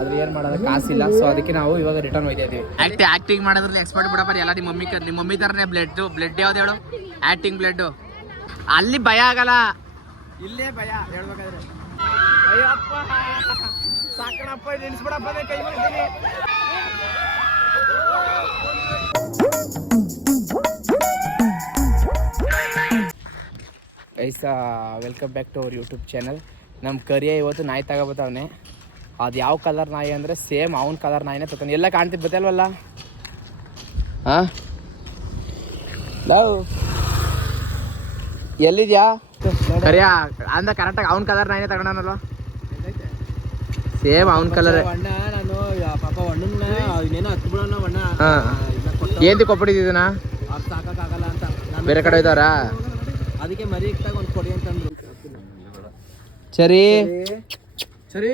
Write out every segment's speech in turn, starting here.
ಅದ್ರ ಏನು ಮಾಡೋದು ಕಾಸಿಲ್ಲ. ಸೊ ಅದಕ್ಕೆ ನಾವು ಇವಾಗ ರಿಟರ್ನ್ ಹೋಯ್ತಾ ಇದೀವಿ. ಆಕ್ಟಿಂಗ್ ಮಾಡೋದ್ರಲ್ಲಿ ಎಕ್ಸ್ಪರ್ಟ್ ಬಿಡಪ್ಪ ಎಲ್ಲ. ನಿಮ್ಮ ಮಮ್ಮಿ ಥರನೇ ಬ್ಲಡ್ ಯಾವ್ದು ಹೇಳು? Acting blood. ಅಲ್ಲಿ ಭಯ ಆಗಲ್ಲ, ಇಲ್ಲೇ ಭಯ ಹೇಳ್ಬೇಕಾದ್ರೆ. ಅಯ್ಯಪ್ಪ ಸಾಕಣಪ್ಪ, ನೆನ್ಸ್ಬಿಡಪ್ಪ ಕೈ ಮಾಡ್ತೀನಿ. Guys welcome back to our YouTube channel. ನಮ್ಮ ಕರಿಯ ಇವತ್ತು ನಾಯಿ ತಗೋಬತ್ತವನೆ. ಅದು ಯಾವ ಕಲರ್ ನಾಯಿ ಅಂದರೆ ಸೇಮ್ ಅವನ ಕಲರ್ ನಾಯಿನೇ ತಗೊಂಡು. ಎಲ್ಲ ಕಾಣ್ತಿದ್ದು ಬತ್ತಲ್ವಲ್ಲ? ಹಾಂ ಲವ್ ಎಲ್ಲಿದ್ಯಾ ಕರಿಯ ಅಂದ ಕರೆಕ್ಟಾಗಿ ಅವ್ನ ಕಲರ್ ನಾಯಿನೇ ತಗೊಂಡನಲ್ವ? ಸೇಮ್ ಅವನ ಕಲರ್. ನಾನು ಪಾಪ ಅಣ್ಣನ ಇನ್ನೇನೋ ಹತ್ತು ಬಿಡೋಣ ಅಣ್ಣ. ಏನು ಕೊಟ್ಬಿಟ್ಟಿದ್ದೀನ ಅವ್ರು ಸಾಕಾಗಲ್ಲ ಅಂತ ಬೇರೆ ಕಡೆ ಇದ್ದಾರಾ? ಅದಕ್ಕೆ ಮರಿ ಇಟ್ಟಾಗ ಒಂದು ಕೊಡಿ ಅಂತಂದ್ರು. ಸರಿ ಸರಿ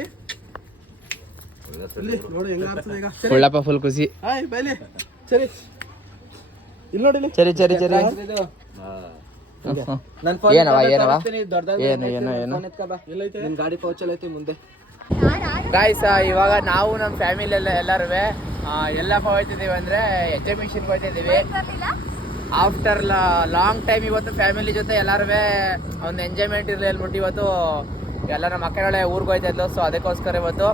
ನೋಡಿ ಹೆಂಗ ಆಗ್ತದೆ ಈಗ. ಒಳ್ಳಪ್ಪ ಫುಲ್ ಖುಷಿ. ಬೈಲಿ ಸರಿ ಇಲ್ಲಿ ನೋಡಿ. ಸರಿ ಸರಿ ಸರಿ. ಏನವ ಗಾಡಿ ಪೌಚಲ್ ಐತಿ ಮುಂದೆ. ಗಾಯ್ಸ್ ಇವಾಗ ನಾವು ನಮ್ಮ ಫ್ಯಾಮಿಲಿ ಎಲ್ಲರೂ ಎಲ್ಲಪ್ಪ ಹೋಗ್ತಿದ್ದೀವಿ ಅಂದರೆ ಎಕ್ಸಿಬಿಷನ್ಗೆ ಹೋಗ್ತಿದ್ದೀವಿ. ಆಫ್ಟರ್ ಲಾಂಗ್ ಟೈಮ್ ಇವತ್ತು ಫ್ಯಾಮಿಲಿ ಜೊತೆ ಎಲ್ಲರೂ ಒಂದು ಎಂಜಾಯ್ಮೆಂಟ್ ಇರಲಿ ಅಂದ್ಬಿಟ್ಟು ಇವತ್ತು ಎಲ್ಲ ನಮ್ಮ ಮಕ್ಕಳೇ ಊರಿಗೆ ಹೋಗ್ತಾಯಿದ್ಲು. ಸೊ ಅದಕ್ಕೋಸ್ಕರ ಇವತ್ತು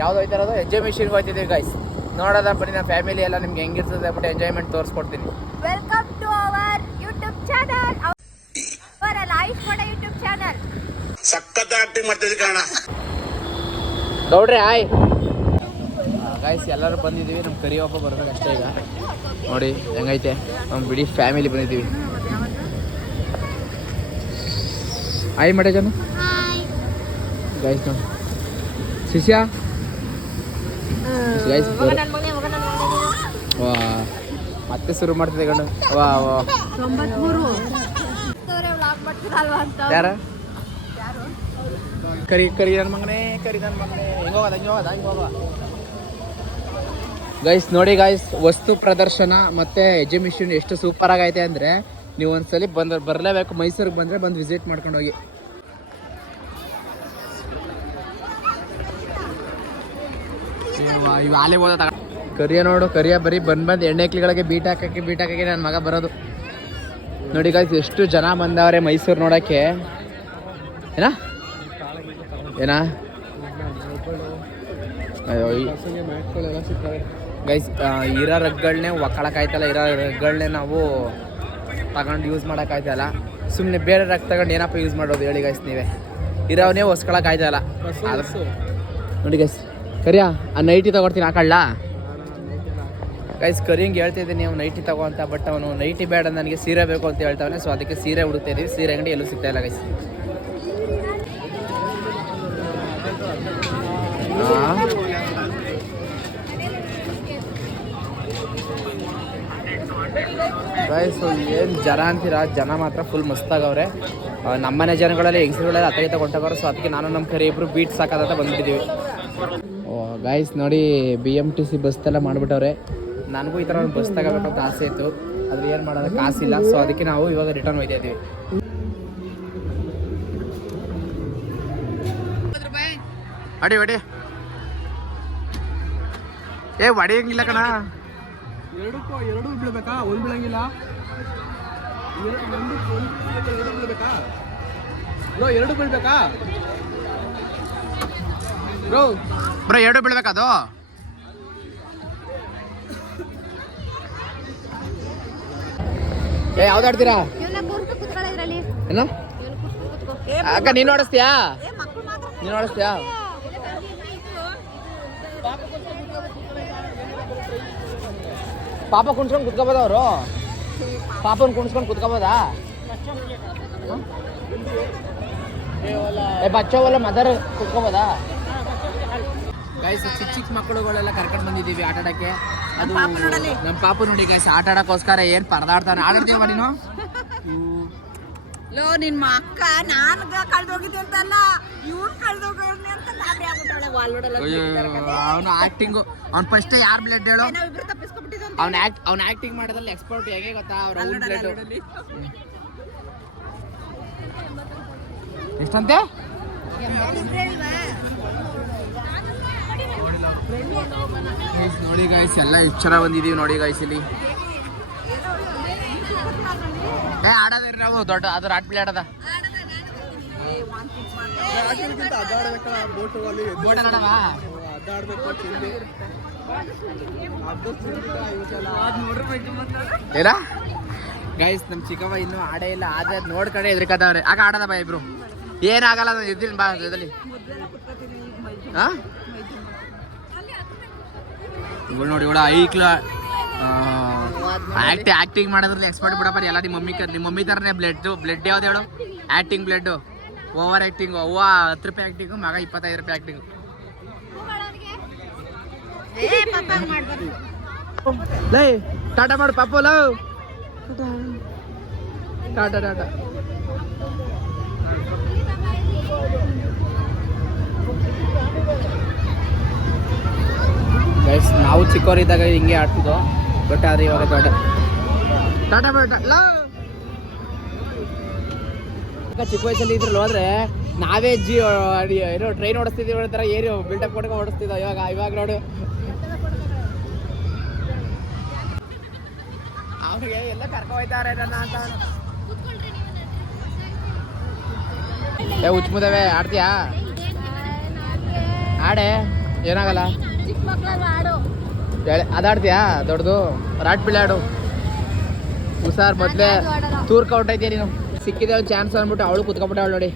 ಯಾವ್ದು ಹೋಗ್ತಿರೋದು ಎಕ್ಸಿಬಿಷನ್ಗೆ ಹೋಗ್ತಿದ್ದೀವಿ ಗಾಯ್ಸ್. ನೋಡೋದ ಬನ್ನಿ ನಮ್ಮ ಫ್ಯಾಮಿಲಿ ಎಲ್ಲ ನಿಮ್ಗೆ ಹೆಂಗಿರ್ತದೆ ಅಂದ್ಬಿಟ್ಟು ಎಂಜಾಯ್ಮೆಂಟ್ ತೋರಿಸ್ಕೊಡ್ತೀನಿ. Welcome to our YouTube channel, ಅವರ ಲೈಫ್ ಕೂಡ ಯೂಟ್ಯೂಬ್ ಚಾನಲ್. ಸಕ್ಕತ್ತ ಆಕ್ಟಿಂಗ್ ಮಾಡ್ತಿದ್ದೆ ಕಾರಣ ನೋಡ್ರಿ ಹಾಯ್ ಗಾಯ್ಸ್, ಎಲ್ಲರೂ ಬಂದಿದ್ದೀವಿ. ನಮ್ಮ ಕರಿಯೊಬ್ಬ ಬರ್ಬೇಕು ಅಷ್ಟೇ. ಈಗ ನೋಡಿ ಹೆಂಗೈತೆ ನಮ್ಮ ಬಿಡಿ ಫ್ಯಾಮಿಲಿ ಬಂದಿದ್ದೀವಿ. ಹಾಯ್ ಮಾಡೇ ಜನ ಗಾಯ್ಸ್. ನೋಡಿ ಶಿಷ್ಯ ಗೈಸ್ ವಾ ಮತ್ತೆ ಶುರು ಮಾಡ್ತಿದೆ ಗಂಡು. ವಾ ವಾ ಯಾರ ಕರಿ ಕರಿ ನನ್ನ ಮಗನೇ, ಕರಿ ನನ್ನ ಮಗನೇ. ಹಿಂಗೋಗ ಗೈಸ್. ನೋಡಿ ಗಾಯ್ಸ್, ವಸ್ತು ಪ್ರದರ್ಶನ ಮತ್ತು ಎಕ್ಸಿಬಿಷನ್ ಎಷ್ಟು ಸೂಪರ್ ಆಗೈತೆ ಅಂದರೆ ನೀವು ಒಂದ್ಸಲಿ ಬರಲೇಬೇಕು. ಮೈಸೂರಿಗೆ ಬಂದರೆ ಬಂದು ವಿಸಿಟ್ ಮಾಡ್ಕೊಂಡು ಹೋಗಿ. ಇವು ಆಲೆ ಹೋದ ಕರಿಯ ನೋಡು, ಕರಿಯ ಬರೀ ಬಂದು ಎಣ್ಣೆಕ್ಲಿಗಳಿಗೆ ಬೀಟ್ ಹಾಕಕ್ಕೆ ನನ್ನ ಮಗ ಬರೋದು. ನೋಡಿ ಗಾಯ್ಸ್, ಎಷ್ಟು ಜನ ಬಂದವ್ರೆ ಮೈಸೂರು ನೋಡೋಕ್ಕೆ. ಏನ ಗೈಸ್, ಇರೋ ರಗ್ಗಳನ್ನೇ ಒಕ್ಕಳಕ್ಕಾಯ್ತಲ್ಲ, ಇರೋ ರಗ್ಗಳನ್ನೇ ನಾವು ತಗೊಂಡು ಯೂಸ್ ಮಾಡೋಕ್ಕಾಯ್ತಲ್ಲ. ಸುಮ್ಮನೆ ಬೇರೆ ರಗ್ ತಗೊಂಡು ಏನಪ್ಪ ಯೂಸ್ ಮಾಡೋದು ಹೇಳಿ ಗೈಸ್ ನೀವೇ. ಇರೋವನ್ನೇ ಹೊಸ್ಕೊಳಕ್ಕಾಯ್ತಲ್ಲ. ನೋಡಿ ಗೈಸ್, ಕರಿಯಾ ಆ ನೈಟಿ ತಗೊಡ್ತೀನಿ ಹಾಕೊಳ್ಳ ಗೈಸ್. ಕರಿಂಗೆ ಹೇಳ್ತಿದ್ದೀನಿ ನೀವು ನೈಟಿ ತಗೋ ಅಂತ. ಬಟ್ ಅವನು ನೈಟಿ ಬೇಡ, ನನಗೆ ಸೀರೆ ಬೇಕು ಅಂತ ಹೇಳ್ತಾವನೆ. ಸೊ ಅದಕ್ಕೆ ಸೀರೆ ಹುಡುಕ್ತಾ ಇದೀವಿ. ಸೀರೆ ಅಂಗಡಿ ಎಲ್ಲೂ ಸಿಗ್ತಾ ಇಲ್ಲ ಗೈಸ್. ಗೈಸ್ ಏನು ಜನ ಅಂತೀರಾ, ಜನ ಮಾತ್ರ ಫುಲ್ ಮಸ್ತಾಗವ್ರೆ. ನಮ್ಮನೆ ಜನಗಳಲ್ಲಿ ಹೆಂಗಸರುಗಳೆಲ್ಲ ಅತ್ತಗೆ ತಗೊಂಡವ್ರೆ. ಸೊ ಅದಕ್ಕೆ ನಾನು ನಮ್ಮ ಕರಿ ಇಬ್ಬರು ಬೀಟ್ ಸಾಕಾದಂತ ಬಂದ್ಬಿಟ್ಟಿದ್ದೀವಿ. ಓ ಗೈಸ್ ನೋಡಿ, BMTC ಬಸ್ತೆಲ್ಲ ಮಾಡಿಬಿಟ್ಟವ್ರೆ. ನನಗೂ ಈ ಥರ ಒಂದು ಬಸ್ ತಗೋಬೇಕಂತ ಆಸೆ ಇತ್ತು. ಅದ್ರ ಏನು ಮಾಡೋದು ಕಾಸಿಲ್ಲ. ಸೊ ಅದಕ್ಕೆ ನಾವು ಇವಾಗ ರಿಟರ್ನ್ ಹೋಗ್ತಾ ಇದ್ದೀವಿ. ಅಡಿ ಹೊಡಿ ಹೊಡಿಯಂಗಿಲ್ಲ ಕಣ. ಎರಡು ಬಿಡ್ಬೇಕಾ? ಒಂದು ಬಿಡಂಗಿಲ್ಲ. ಎರಡು ಬೀಳ್ಬೇಕಾ ಬ್ರೋ? ಎರಡು ಬೀಳ್ಬೇಕದು. ಯಾವ್ದು ಆಡ್ತೀರಾ? ಏನು ಅಕ್ಕ, ನೀನು ಓಡಿಸ್ತೀಯಾ? ನೀನು ಓಡಿಸ್ತೀಯಾ? ಪಾಪ ಕುಣ್ಸ್ಕೊಂಡು ಕುತ್ಕೋಬೋದ ಅವರು? ಪಾಪನ ಕುಣ್ಸ್ಕೊಂಡು ಕುತ್ಕೋಬೋದಾ? ಬಚ್ಚವಲ್ಲ ಮದರ್ ಕುತ್ಕೋಬೋದಾ? ಗೈಸ್, ಚಿಕ್ಕ ಮಕ್ಕಳುಗಳೆಲ್ಲ ಕರ್ಕೊಂಡು ಬಂದಿದ್ದೀವಿ ಆಟ ಆಡೋಕ್ಕೆ. ಅದು ನಮ್ಮ ಪಾಪು ನೋಡಿ ಗೈಸ್, ಆಟ ಆಡೋಕ್ಕೋಸ್ಕರ ಏನು ಪರದಾಡ್ತಾನೆ. ಆಡಾಡ್ತೀವ ನೀನು? ಲೋ ನಿಮ್ಮ ಅಕ್ಕ ನಾನು ಕಳ್ದೋಗಿದ್ದೆ ಅಂತಲ್ಲ, ಇವ್ನು ಕಳ್ದೋಗೋರ್ನಿ ಅಂತ ನಾವೇ ಆಗ್ಬಿಟ್ಟಾಳೆ. ಅವನು ಆಕ್ಟಿಂಗು, ಅವ್ನು ಫಸ್ಟ್ ಯಾರು ಬ್ಲಡ್ ಹೇಳು? ಅವ್ನು ಆಕ್ಟಿಂಗ್ ಮಾಡೋದ್ರಲ್ಲಿ ಎಕ್ಸ್ಪರ್ಟ್. ಹೇಗೆ ಗೊತ್ತಾ? ಅವ್ರ ಓನ್ ಬ್ಲಡ್ ಎಷ್ಟಂತೆ? ನೋಡಿ ಗಾಯ್ಸ್ ಎಲ್ಲ ಎಷ್ಟು ಚೆನ್ನಾಗಿ ಬಂದಿದೀವಿ ನೋಡಿ ಗಾಯ್ಸ್ ಇಲ್ಲಿ. ಆಡೋದ್ರಿ ನಾವು ದೊಡ್ಡ ಅದ್ರ ಆಟ ಪ್ಲೇ ಆಡದ ಏನ ಗೈಸ್ ನಮ್ ಚಿಕ್ಕಮ್ಮ ಇನ್ನೂ ಆಡೇ ಇಲ್ಲ. ಆದ್ರೆ ನೋಡ್ಕಡೆ ಎದ್ರಿಕತ್ತವ್ರೆ. ಆಗ ಆಡದ ಬಾ ಇಬ್ರು. ಏನಾಗಲ್ಲ ನಾನು ಇದ್ದೀನಿ ಬಾ ಇದರಲ್ಲಿ. ನೋಡಿ ಕೂಡ ಐಕ್ಲ ಆಕ್ಟಿಂಗ್ ಮಾಡೋದ್ರಲ್ಲಿ ಎಕ್ಸ್ಪರ್ಟ್ ಬಿಡಪ್ಪ ಎಲ್ಲ. ನಿಮ್ಮ ಮಮ್ಮಿ ಥರನೇ ಬ್ಲಡ್ ಯಾವ್ದು ಹೇಳು? Acting blood. Over acting. ಅವ್ವ 10 ರೂಪಾಯಿ ಆ್ಯಕ್ಟಿಂಗು, ಮಗ 25 ರೂಪಾಯಿ ಆ್ಯಕ್ಟಿಂಗು. ಲೈ ಟಾಟಾ ಮಾಡು ಪಾಪು. ಲವ್ ಟಾಟಾ ಟಾಟಾ. ಗೈಸ್ ನಾವು ಚಿಕ್ಕವರಿದ್ದಾಗ ಹಿಂಗೆ ಆಡ್ತಿದ್ದೋ. ಬಟ್ ಆದ್ರೆ ಇವಾಗ ದೊಡ್ಡ ಟಾಟಾ ಬೇಟ ಚಿಕ್ಕ ವಯಸ್ಸಲ್ಲಿ ಇದ್ರಲ್ಲಿ ಹೋದ್ರೆ ನಾವೇ ಏನೋ ಟ್ರೈನ್ ಓಡಿಸ್ತಿದ್ದೀವಿ ಥರ ಏನು ಬಿಲ್ಡಪ್ ಕೊಡ್ಕೊಂಡು ಓಡಿಸ್ತಿದ್ದೋ. ಇವಾಗ ನೋಡು ಅವ್ರಿಗೆ ಎಲ್ಲ ಕರ್ಕೊ ಹೋಯ್ತಾರೆ ನನ್ನ ಅಂತ. ಹುಚ್ಚುಮುದವೆ ಆಡ್ತೀಯಾ? ಆಡೆ ಏನಾಗಲ್ಲ. ಅದಾಡ್ತೀಯಾ ದೊಡ್ಡದು? ರಾಟ್ ಪಿಳ್ಳೆ ಆಡು. ಹುಷಾರ್ ಮೊದ್ಲೇ ತೂರ್ಕ ಔಟ್ ಐತಿಯ ನೀನು. ಸಿಕ್ಕಿದೆ ಒಂದು ಚಾನ್ಸ್ ಅಂದ್ಬಿಟ್ಟು ಅವಳು ಕುತ್ಕೊಂಡ್ಬಿಟ್ಟವಳು ನೋಡಿ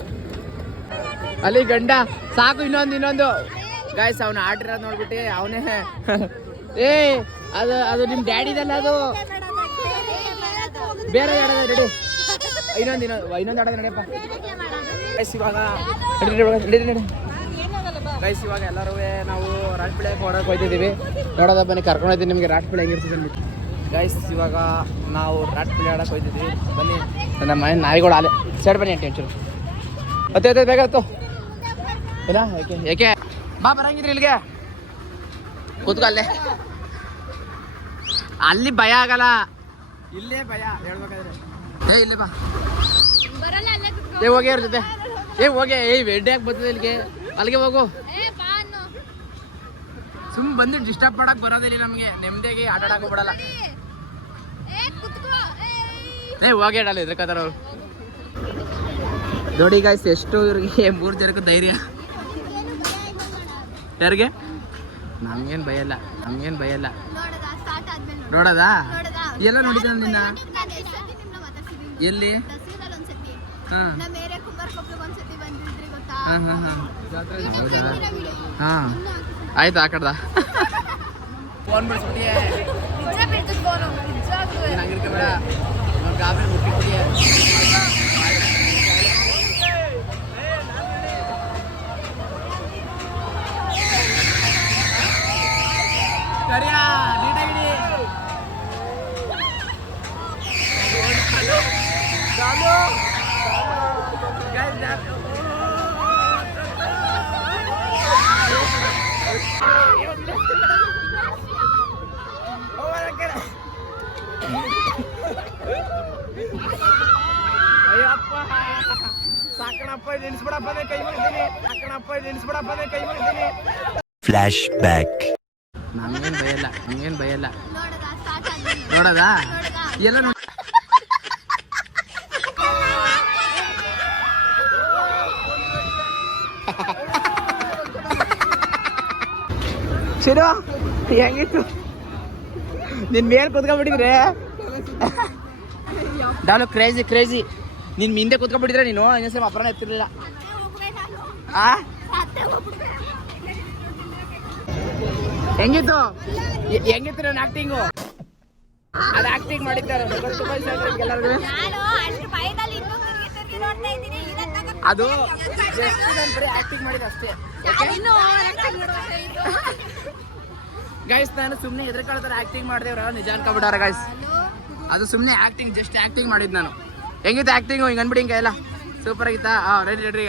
ಅಲ್ಲಿ ಗಂಡ. ಸಾಕು ಇನ್ನೊಂದು ಗಾಯ್ಸ್ ಅವ್ನು ಆಡಿರೋದು ನೋಡ್ಬಿಟ್ಟು ಅವನೇ ಏ ಅದು ನಿಮ್ಮ ಡ್ಯಾಡಿದಲ್ಲ, ಅದು ಬೇರೆ ಆಡೋದ ರೆಡಿ. ಇನ್ನೊಂದು ಆಡೋದು ನಡೆಯಪ್ಪ ಗೈಸ್. ಇವಾಗ ಗೈಸ್ ಇವಾಗ ಎಲ್ಲರೂ ನಾವು ರಾಟ್ಪಿಳೆ ಹೊಡೋಕೆ ಹೋಗ್ತಿದ್ದೀವಿ. ನೋಡೋದ ಬನ್ನಿ ಕರ್ಕೊಂಡು ಹೋಗ್ತೀನಿ ನಿಮಗೆ ರಾಟ್ಪಿಳೆ ಹೆಂಗಿರ್ತದೆ ಅಂದ್ಬಿಟ್ಟು. ಗೈಸ್ ಇವಾಗ ನಾವು ರಾಟ್ಪಿಳೆ ಆಡೋಕೆ ಹೋಗ್ತಿದ್ದೀವಿ ಬನ್ನಿ. ನಮ್ಮ ಮನೆ ನಾಯಿಗಳು ಆಲೆ ಸೈಡ್ ಬನ್ನಿ ಅಂಟಿ ಒಂಚೂರು. ಮತ್ತೆ ಬೇಗ ಆಯ್ತು ಏನ ಏಕೆ ಬಾ ಬರಂಗಿದ್ರಿ ಇಲ್ಲಿಗೆ ಕೂತ್ಕೊ. ಅಲ್ಲಿ ಭಯ ಆಗಲ್ಲ, ಇಲ್ಲೇ ಭಯ ಹೇಳ್ಬೇಕಾದ್ರೆ. ಇಲ್ಲೇ ಬಾ. ಹೋಗಿ ಅವ್ರ ಜೊತೆ ಹೋಗಿ ವೆಡ್ಡೆ ಯಾಕೆ ಬರ್ತದೆ ಇಲ್ಲಿಗೆ? ಅಲ್ಲಿಗೆ ಹೋಗು. ಸುಮ್ ಬಂದು ಡಿಸ್ಟರ್ಬ್ ಮಾಡಕ್ ಬರೋದಿಲ್ಲ ನಮ್ಗೆ. ನೆಮ್ಮದಿಯಾಗಿ ಆಟ ಆಡಕ್ ಬಿಡಲ್ಲ. ಹೋಗಿ ಆಡಲ್ಲ ಎದ್ರಕತ್ತಾರ ಅವ್ರು. ನೋಡಿ ಗಾಯ್ಸ್ ಎಷ್ಟು ಇವ್ರಿಗೆ 3 ಜನಕ್ಕೂ ಧೈರ್ಯ. ಯಾರಿಗೆ? ನಮ್ಗೇನು ಭಯ ಇಲ್ಲ. ನೋಡೋದಾ? ಎಲ್ಲ ನೋಡಿದ ನಿನ್ನ ಎಲ್ಲಿ? ಹಾಂ ಆಯ್ತು ಆ ಕಡ್ದ ಫೋನ್ ಬಿಡಿಸ್ಬಿಟ್ಟಿಯೇ. ಬೇಡ ಗಾಬರಿ ಬಿಟ್ಟಿದ್ದೀಯ. ಸರಿಯಾ ನೀಟಾಗಿಡಿ. ಅಯ್ಯಪ್ಪ ಸಾಕಣಪ್ಪ ನೆನ್ಸ್ಬಿಡಪ್ಪ ಕೈ ಮುಗಿತೀನಿ. Flash back. ನಮ್ಗೇನ್ ಭಯ ಇಲ್ಲ. ನೋಡೋದಾ? ಎಲ್ಲ ನೋಡಿ. ಶಿರೋ ಹೆಂಗಿತ್ತು? ನಿನ್ ಮೇಲೆ ಕುತ್ಕೊಂಡ್ಬಿಟ್ಟಿದ್ರೆ ಡಾಲು ಕ್ರೇಜಿ. ನಿನ್ ಹಿಂದೆ ಕುತ್ಕೊಂಡ್ಬಿಟ್ಟಿದ್ರೆ ನೀನು ಇನ್ನೊಂದ್ಸಲ ಅಪರಾಧ ಎತ್ತಿರ್ಲಿಲ್ಲ. ಹೆಂಗಿತ್ತು ನನ್ನ ಆಕ್ಟಿಂಗು? ಅದು ಆಕ್ಟಿಂಗ್ ಮಾಡಿದ್ದಾರೆ ಅದು ಆಕ್ಟಿಂಗ್ ಮಾಡಿದ ಅಷ್ಟೇ. ಗೈಸ್ ನಾನು ಸುಮ್ಮನೆ ಎದ್ರಕಾಳ್ತಾರೆ ಆಕ್ಟಿಂಗ್ ಮಾಡಿದೆವ್ರ ನಿಜ ಅನ್ಕೊಬಿಟ್ಟಾರ ಗೈಸ್. ಅದು ಸುಮ್ಮನೆ ಆಕ್ಟಿಂಗ್, ಜಸ್ಟ್ ಆಕ್ಟಿಂಗ್ ಮಾಡಿದ್ ನಾನು. ಹೆಂಗಿತ್ತು ಆಕ್ಟಿಂಗು? ಹಿಂಗೆ ಅನ್ಬಿಡಿ ಹಿಂಗೆ ಎಲ್ಲ ಸೂಪರ್ ಆಗಿತ್ತಾ? ರೆಡಿ.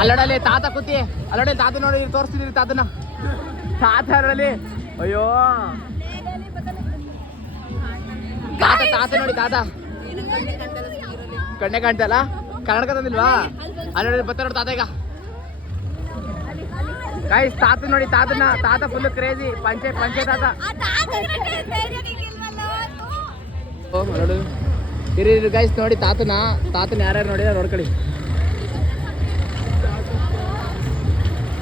ಅಲ್ಲೋಡಲ್ಲಿ ತಾತ ಕೂತಿ, ಅಲ್ಲೋಡಿ ತಾತ ನೋಡಿ ತೋರಿಸ್ತಿದ್ರಿ ತಾತನ. ತಾತರಲ್ಲಿ ಅಯ್ಯೋ ತಾತ ನೋಡಿ ತಾತ ಕಣ್ಣೆ ಕಾಣ್ತಲ್ಲ. ಕನ್ನಡಕ ತಂದಿಲ್ವಾ? ಅಲ್ಲಿ ಬರ್ತಾರೆ ನೋಡಿ ತಾತ. ಈಗ ಗೈಸ್ ತಾತ ನೋಡಿ ತಾತ ಫುಲ್ ಕ್ರೇಜಿ ಪಂಚೆ ತಾತ. ಓ ನೋಡು ಇರಿ ಗೈಸ್ ನೋಡಿ ತಾತನ ಯಾರ್ಯಾರು ನೋಡಿದ್ರೆ ನೋಡ್ಕೊಳ್ಳಿ.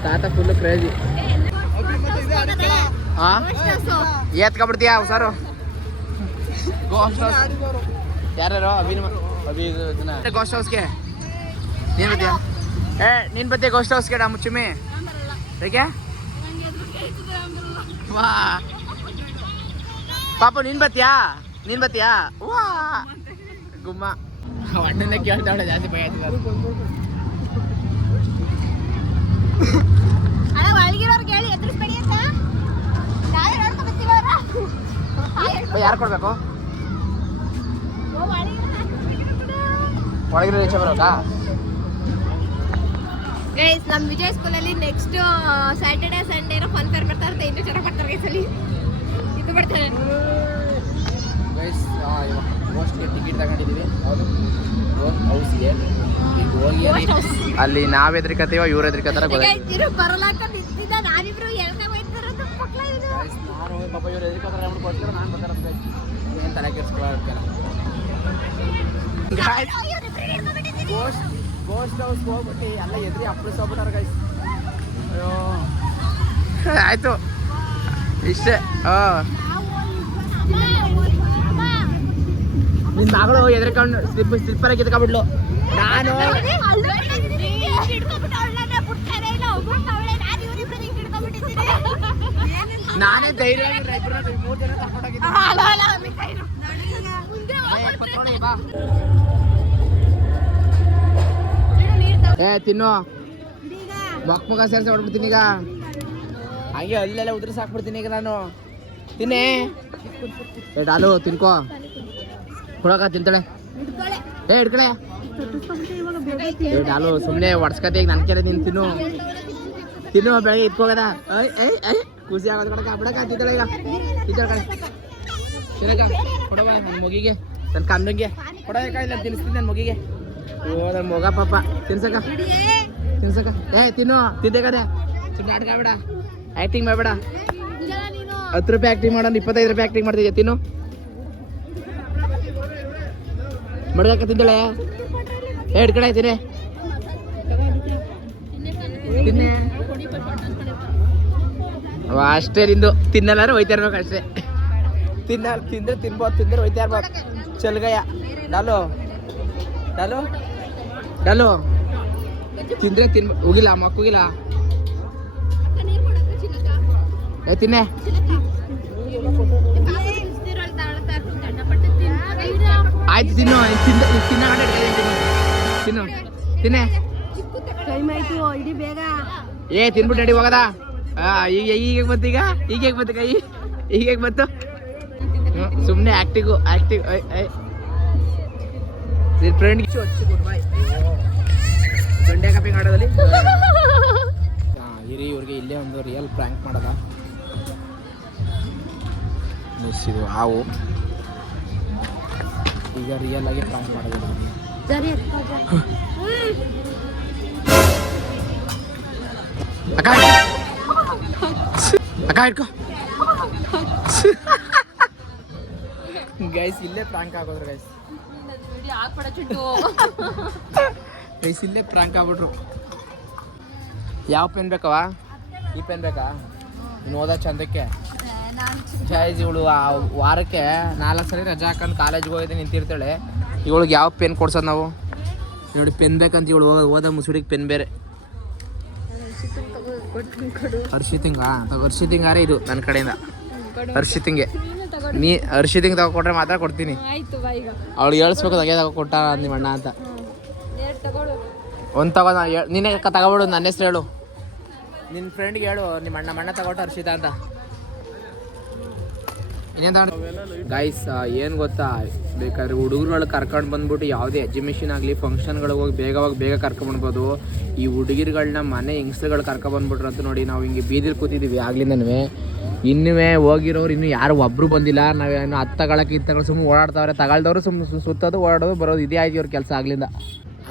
ತಾತ ಫುಲ್ ಕ್ರೇಜಿ. ಹಾ ಏತ್ಕೊಬಿಡ್ತೀಯಾ ಹುಷಾರು. ಯಾರು ಅಭಿ ಗೋಸ್ಟ್ ಹೌಸ್ಗೆ ನೀನ್ ಬತ್ತೀಯಾ? ನೀನ್ ಬತ್ತೀಯ ಗೋಸ್ಟ್ ಹೌಸ್ಗೆ ಮುಚ್ಚುಮಿ ಹೇಗೆ ವಾ ಪಾಪ ನೀನ್ ಬತ್ತೀಯಾ ವಾ ಗುಮ್ಮ ಅಣ್ಣನೇ ಕೇಳ್ತಾವಳೆ ಜಾಸ್ತಿ ಭಯ ಆಯ್ತದ. ಯಾರು ಕೊಡ್ಬೇಕು ಒಳಗಿರೋ ರೀಚ್ ಬರೋಕಾ? ಗೈಸ್ ನಮ್ಮ ವಿಜಯ್ ಸ್ಕೂಲಲ್ಲಿ next Saturday Sunday fun fair ಮಾಡ್ತಾ ಇರುತ್ತೆ. ಇನ್ನೂ ಚೆನ್ನಾಗಿ ಮಾಡ್ತಾರೆ ಗೈಸ್ ಅಲ್ಲಿ ಇದು ಮಾಡ್ತಾರೆ ಗೈಸ್. ಗೋಸ್ಟ್ಗೆ ಟಿಕೆಟ್ ತಗೊಂಡಿದ್ದೀವಿ. ಹೌದು ಗೋಸ್ಟ್ ಹೌಸ್ಗೆ ಈಗ ಹೋಗಿ ಅಲ್ಲಿ ನಾವ್ ಎದ್ರಿಕತ್ತೀವ ಇವ್ರು ಎದ್ರಿಕತ್ತಾರ ಬರಲಾಕ ನಿಂತಿದ್ದ ನಾವಿಬ್ರು ಎರಡನೇ ಹೋಯ್ತಾರದು ಮಕ್ಕಳ ಇದು. ನಾನು ಪಾಪ ಇವ್ರು ಎದ್ರಿಕತ್ತಾರ ಅಂದ್ಬಿಟ್ಟು ನಾನು ಬರ್ತಾರೆ ಏನು ತಲೆ ಕೆಡ್ಸ್ಕೊಳ್ಳೋದಕ್ಕೆಲ್ಲ. ಗೋಸ್ಟ್ ಹೌಸ್ ಹೋಗ್ಬಿಟ್ಟು ಎಲ್ಲ ಎದ್ರಿ ಅಪ್ಳಿಸ್ ಹೋಗ್ಬಿಟ್ಟಾರ ಗೈಸ್. ಅಯ್ಯೋ ಆಯ್ತು ಇಷ್ಟೇ. ನಿನ್ನ ಮಗಳು ಎದ್ರಿಕೊಂಡು ಸ್ಲಿಪ್ಪರ್ ಆಗಿ ಎದ್ಕೊಂಡ್ಬಿಡ್ಲು. ನಾನು ನಾನೇ ಧೈರ್ಯ ಮೂರು ಜನ ತಗೊಂಡೋಗಿದ್ದೆ. ತಿನ್ನು ಮಗ ಸೇರ್ಸಿ ಹೊಡ್ಬಿಡ್ತೀನಿ ಈಗ. ಹಂಗೆ ಅಲ್ಲೆಲ್ಲ ಉದ್ರಸ್ ಹಾಕ್ಬಿಡ್ತೀನಿ ಈಗ ನಾನು. ತಿನ್ನೇ ಡಾಲು ತಿನ್ಕೋ ಕೊಡಕ ತಿಂತಾಳೆ. ಹಿಡ್ಕಳೆ ಡಾಲು ಸುಮ್ಮನೆ ಒಡ್ಸ್ಕತಿ ನನ್ನ ಕೆರೆ ನೀನು ತಿನ್ನು ಬೆಳಗ್ಗೆ ಇಟ್ಕೋಗದ ಖುಷಿ ಆಗೋದು ಕಡಕ ಬಿಡಕ ತಿಂತಾಳೆ ಈಗ ತಿಂತಾಳೆ ತಿನ್ನಕ ಕೊಡವ ನನ್ನ ಮಗಿಗೆ ನನ್ನ ಕಣ್ಣಂಗೆ ಕೊಡೋಕಾಗಿಲ್ಲ ತಿನ್ನಿಸ್ತೀನಿ ನನ್ನ ಮಗಿಗೆ. ಓ ನನ್ನ ಮಗ ಪಾಪ ತಿನ್ಸಕ ತಿನ್ನು ತಿಂದೆ ಕಡೆ ಸುಮ್ಮನೆ ಆಡ್ಕ ಬೇಡ ಆ್ಯಕ್ಟಿಂಗ್ ಮಾಡಬೇಡ. 10 ರೂಪಾಯಿ ಆ್ಯಕ್ಟಿಂಗ್ ಮಾಡೋಣ 25 ರೂಪಾಯಿ ಆ್ಯಕ್ಟಿಂಗ್ ಮಾಡ್ತಿದ್ಯಾ. ತಿನ್ನು ಮಡ್ಗಾಕ ತಿಂತಾಳೆ. ಹಿಡ್ಕಡೆ ತಿನ್ನೆ ಅಷ್ಟೇ ನಿಂದು. ತಿನ್ನಲ್ಲಾರು ಹೋಯ್ತಾ ಇರ್ಬೇಕು ಅಷ್ಟೇ. ತಿಂದ್ರೆ ತಿನ್ಬೋದು ತಿಂದ್ರೆ ಹೋಯ್ತಾ ಇರ್ಬೇಕು. ಚಲ್ಗಯ್ಯ ಡಾಲು ತಿಂದ್ರೆ ಹೋಗಿಲ್ಲ ಮಕ್ಕೋಗಿಲ್ಲ. ತಿನ್ನೆ ಆಯ್ತು ತಿನ್ನು ತಿನ್ನೆ ತಿನ್ಬಿಟ್ಟು ನಡಿ ಹೋಗದ. ಈಗ ಬಂತು ಈಗ ಬಂತು ಕೈ ಈಗ ಬಂತು. ಸುಮ್ಮನೆ ಆಕ್ಟಿಂಗ್ ನಿನ್ನ ಫ್ರೆಂಡ್ಗೆ ಗುಡ್ ಬಾಯ್ ಗಂಡೆ ಕಪ್ಪಿಂಗ್ ಆಡೋದಲ್ಲಿ ಹಿರಿ ಇವ್ರಿಗೆ ಇಲ್ಲೇ ಒಂದು ರಿಯಲ್ ಪ್ರ್ಯಾಂಕ್ ಮಾಡೋದ. ಇದು ಹಾವು ಈಗ ರಿಯಲ್ ಆಗಿ ಪ್ರ್ಯಾಂಕ್ ಮಾಡೋದಿಲ್ಲ. ಅಕ್ಕ ಇಟ್ಕೋ ಗೈಸ್ ಇಲ್ಲೇ ಪ್ರ್ಯಾಂಕ್ ಆಗೋದ್ರು ಗೈಸ್ ಇಲ್ಲೇ ಪ್ರ್ಯಾಂಕ್ ಆಗ್ಬಿಟ್ರು. ಯಾವ ಪೆನ್ ಬೇಕವ? ಈ ಪೆನ್ ಬೇಕಾ? ನೀನು ಓದೋ ಚಂದಕ್ಕೆ ಜೈಸ್ ಇವಳು ವಾರಕ್ಕೆ 4 ಸರಿ ರಜಾ ಹಾಕೊಂಡು ಕಾಲೇಜ್ಗೆ ಹೋಗಿದ್ದೆ ನಿಂತಿರ್ತಾಳೆ. ಇವಳಿಗೆ ಯಾವ ಪೆನ್ ಕೊಡ್ಸೋದು ನಾವು? ನೋಡಿ ಪೆನ್ ಬೇಕಂತ ಇವಳು ಓದೋ ಮುಸುಡಿಗೆ ಪೆನ್ ಬೇರೆ. ಹರ್ಷಿತಿಂಗಾರೆ ಇದು ನನ್ನ ಕಡೆಯಿಂದ. ಹರ್ಷಿತಿಂಗೆ ತಗೊಟ್ರೆ ಮಾತ್ರ ಕೊಡ್ತೀನಿ. ಅವಳಿಗೆ ಹೇಳ್ಸ್ಬೇಕು ತಗೆ ಕೊಟ್ಟ ನಿಮ್ಮ ಅಣ್ಣ ಅಂತ. ಒಂದು ತಗೋ ನೀನೇ ತಗೋಬಿಡು. ನನ್ನ ಹೆಸ್ರು ಹೇಳು, ನಿನ್ನ ಫ್ರೆಂಡ್ಗೆ ಹೇಳು ನಿಮ್ಮ ಅಣ್ಣ ತಗೊಟ್ಟು ಹರ್ಷಿತಾ ಅಂತ. ಇನ್ನೇನು ಗೈಸ್ ಏನು ಗೊತ್ತಾ, ಬೇಕಾದ್ರೆ ಹುಡುಗರುಗಳು ಕರ್ಕೊಂಡು ಬಂದ್ಬಿಟ್ಟು ಯಾವುದೇ ಎಕ್ಸಿಬಿಷನ್ ಆಗಲಿ ಫಂಕ್ಷನ್ಗಳಿಗೆ ಹೋಗಿ ಬೇಗ ಕರ್ಕೊಂಡ್ಬಂದ್ಬೋದು. ಈ ಹುಡುಗಿರುಗಳನ್ನ ಮನೆ ಹೆಂಗಸ್ರುಗಳು ಕರ್ಕೊಬಂದ್ಬಿಟ್ರು ಅಂತ ನೋಡಿ ನಾವು ಹಿಂಗೆ ಬೀದಿಲಿ ಕೂತಿದ್ದೀವಿ ಆಗ್ಲಿಂದನೂ. ಇನ್ನೂ ಹೋಗಿರೋರು ಇನ್ನೂ ಯಾರು ಒಬ್ಬರು ಬಂದಿಲ್ಲ. ನಾವೇನು 10 ತಗೊಳಕ್ಕೆ ಸುಮ್ಮನೆ ಓಡಾಡ್ತಾವ್ರೆ. ತಗೊಳ್ದವ್ರು ಸುಮ್ಮನೆ ಸುತ್ತೋದು ಓಡಾಡೋದು ಬರೋದು ಇದೇ ಆಯ್ತು ಇವ್ರ ಕೆಲಸ ಆಗ್ಲಿಂದ.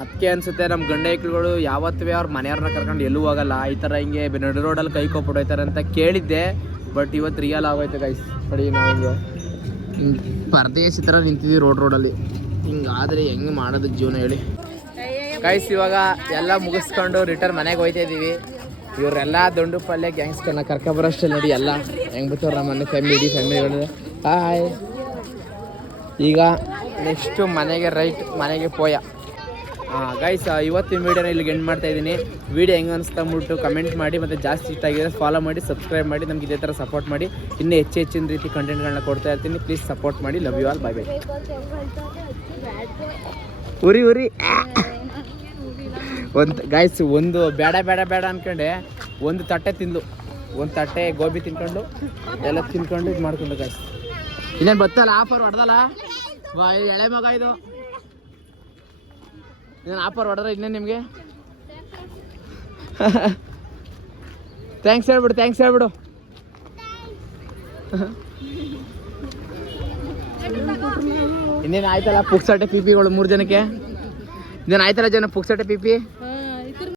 ಅದಕ್ಕೆ ಅನ್ಸುತ್ತೆ ನಮ್ಮ ಗಂಡ ಹೆಕ್ಳುಗಳು ಯಾವತ್ತೂ ಅವ್ರ ಮನೆಯವ್ರನ್ನ ಕರ್ಕೊಂಡು ಎಲ್ಲೂ ಹೋಗಲ್ಲ, ಈ ಥರ ಹಿಂಗೆ ನಡು ರೋಡಲ್ಲಿ ಕೈ ಕೊಟ್ಬಿಡೋಯ್ತಾರೆ ಅಂತ ಕೇಳಿದ್ದೆ. ಬಟ್ ಇವತ್ತು ರಿಯಲ್ ಆಗೋಯ್ತು ಗೈಸ್. ನೋಡಿ ನಾವು ಹಿಂಗೆ ಪರದೇಶಿ ಥರ ನಿಂತಿದ್ದೀವಿ ರೋಡಲ್ಲಿ. ಹಿಂಗಾದರೆ ಹೆಂಗೆ ಮಾಡೋದು ಜೀವನ ಹೇಳಿ ಗೈಸ್. ಇವಾಗ ಎಲ್ಲ ಮುಗಿಸ್ಕೊಂಡು ರಿಟರ್ನ್ ಮನೆಗೆ ಹೋಯ್ತಾ ಇದ್ದೀವಿ. ಇವರೆಲ್ಲ ದೊಂಡು ಪಲ್ಯ ಗ್ಯಾಂಗ್ಸ್ಗಳನ್ನ ಕರ್ಕೊಬರೋಷ್ಟೇ ನೋಡಿ ಎಲ್ಲ ಹೆಂಗೆ ಬಿತ್ತವ್ರು ನಮ್ಮ ಮನೆ ಫ್ಯಾಮಿಲಿಗಳು. ಹಾಯ್. ಈಗ ನೆಕ್ಸ್ಟು ಮನೆಗೆ ಮನೆಗೆ ಪೋಯ. ಗೈಸ್ ಇವತ್ತಿನ ವೀಡಿಯೋನ ಇಲ್ಲಿಗೆ ಎಂಡ್ ಮಾಡ್ತಾ ಇದ್ದೀನಿ. ವೀಡಿಯೋ ಹೆಂಗೆ ಅನಿಸ್ತಾ ಅಂದ್ಬಿಟ್ಟು ಕಮೆಂಟ್ ಮಾಡಿ, ಮತ್ತು ಜಾಸ್ತಿ ಇಷ್ಟ ಆಗಿದೆ ಫಾಲೋ ಮಾಡಿ, ಸಬ್ಸ್ಕ್ರೈಬ್ ಮಾಡಿ, ನಮ್ಗೆ ಇದೇ ಥರ ಸಪೋರ್ಟ್ ಮಾಡಿ. ಇನ್ನೂ ಹೆಚ್ಚಿನ ರೀತಿ ಕಂಟೆಂಟ್ಗಳನ್ನ ಕೊಡ್ತಾ ಇರ್ತೀನಿ. ಪ್ಲೀಸ್ ಸಪೋರ್ಟ್ ಮಾಡಿ. Love you all. Bye bye. ಉರಿ ಗೈಸ್ ಒಂದು ಬೇಡ ಅಂದ್ಕೊಂಡೆ ಒಂದು ತಟ್ಟೆ ತಿಂದು, ಒಂದು ತಟ್ಟೆ ಗೋಬಿ ತಿನ್ಕೊಂಡು ಎಲ್ಲ ತಿನ್ಕೊಂಡು ಇದು ಮಾಡ್ಕೊಂಡು ಗೈಸ್. ಇನ್ನೇನು ಬತ್ತಲ್ಲ ಆಫರ್ ಹೊಡೆದಲ್ಲ ಎಳೆ ಮಗ ಇದು. ಇನ್ನೇನು ಆಫರ್ ಹೊಡೆದ್ರೆ ಇನ್ನೇನು ನಿಮಗೆ ಥ್ಯಾಂಕ್ಸ್ ಹೇಳ್ಬಿಡು. ಇನ್ನೇನು ಆಯ್ತಲ್ಲ ಪುಕ್ಸಟ್ಟೆ ಪಿಗಳು 3 ಜನಕ್ಕೆ. ಇನ್ನೇನು ಆಯ್ತಲ್ಲ ಜನ ಪುಕ್ಸಟ್ಟೆ ಪಿಪಿ.